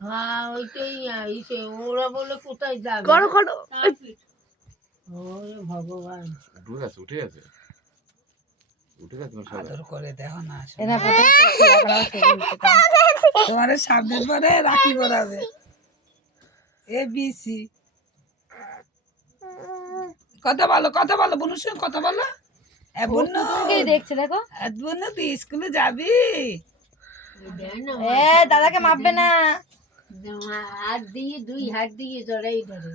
হ্যাঁ ওইটাই আইসে ওরা বলে কোথায় যাবে করো করো ওরে ভগবান উঠে গেছে উঠে গেছে উঠে গেছে তোমার সবাই আদর করে দেখো না এনা তোমার সামনের পরে রাখি পরাবে এ বি সি কথা বলো কথা বলো বোনের সঙ্গে কথা বলো এ বোনো দেখছে দেখো বোনো তুই স্কুলে যাবি এ দাদাকে মাপবে না। হাত দিয়ে দুই হাত দিয়ে জড়াই ধরে।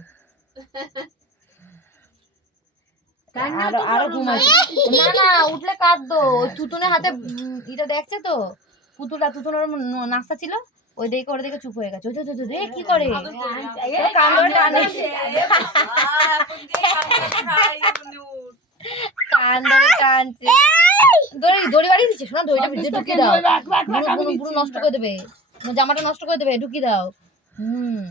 কান্না আরও আরও ঘুমাচ্ছে না না উঠলে কাঁদতো ওই তুতুনের হাতে এটা দেখছে তো? পুতুলটা তুতুনের নাস্তা ছিল? ওই দেখে ওর দেখে চুপ হয়ে গেছে। ওই তো, রে কি করে? কান ধরে টানে? কান ধরে টানছে দড়ি দড়ি বাড়ি দিচ্ছে শোনা দড়িটা ভিতরে ঢুকিয়ে দাও। পুরো নষ্ট করে দেবে। জামাটা নষ্ট করে দেবে ঢুকিয়ে দাও। হুম।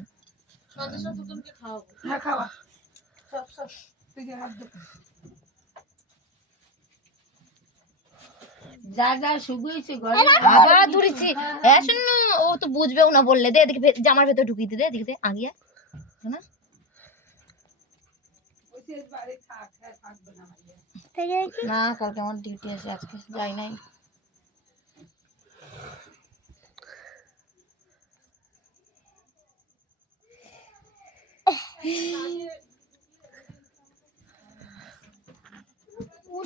হ্যাঁ খাওয়া। সব সব। তুই যে ঘরে আবার ধরেছি হ্যাঁ শোন না, ও তো বুঝবেও না বললে। দে এদিকে জামার ভেতর ঢুকিয়ে দে এদিকে দে আগিয়ে থাক হ্যাঁ, থাকবে না না, কালকে আমার ডিউটি আছে, আজকে যাই নাই।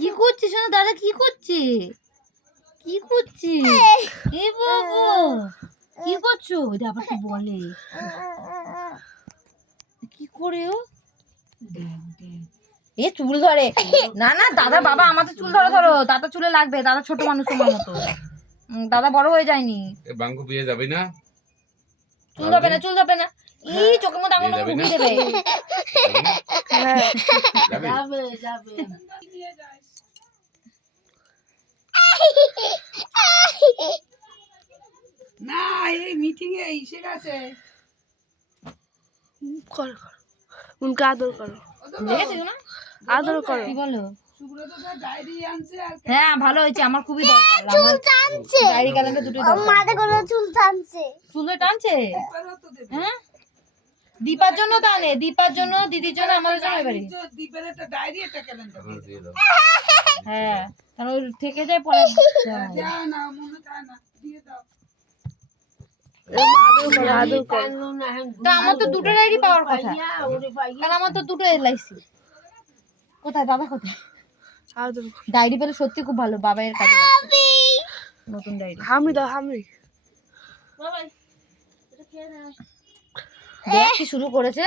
কি করছিস শোনা দাদা, কি করছে কি করছে এ বাবু, কি করছ? আবার বলে। কি করে ও? এ চুল ধরে। না না দাদা বাবা আমাদের চুল ধরো ধরো। দাদা চুলে লাগবে দাদা ছোট মানুষ তোমার মতো দাদা বড় হয়ে যায়নি। এ বাঙ্কু বিয়ে যাবি না? চুল ধরবে না চুল ধরবে না। ই চোখের মধ্যে আঙুল ঢুকিয়ে দেবে। যাবে যাবে? না এই মিটিং এ এসে গেছে। করো করো। উনকে আদর করো। দেখেছিস না? আদর করো। কি বলো। ডায়েরি হ্যাঁ ভালো হয়েছে আমার খুবই দরকার। আমার ডায়েরি ক্যালেন্ডার দুটোই দরকার। মাথা চুল টানছে। চুল টানছে? পেপারও তো দেবে। হ্যাঁ? দীপার জন্য টানে দীপার জন্য দিদির জন্য আমাদের জন্য এবারে দ্বীপের একটা ডায়েরি একটা ক্যালেন্ডার আমার হ্যাঁ কারণ থেকে যায় পরে না মনে থাকে না দিয়ে দাও। হ্যাঁ আমার তো দুটো ডায়েরি পাওয়ার কথা। কারণ আমার তো দুটো এলআইসি কোথায়? দাদা কোথায়? ডায়েরি পেলে সত্যি খুব ভালো বাবাইয়ের কাজে লাগবে। নতুন ডায়েরি। হামি দাও হামি। দেখ শুরু করেছে।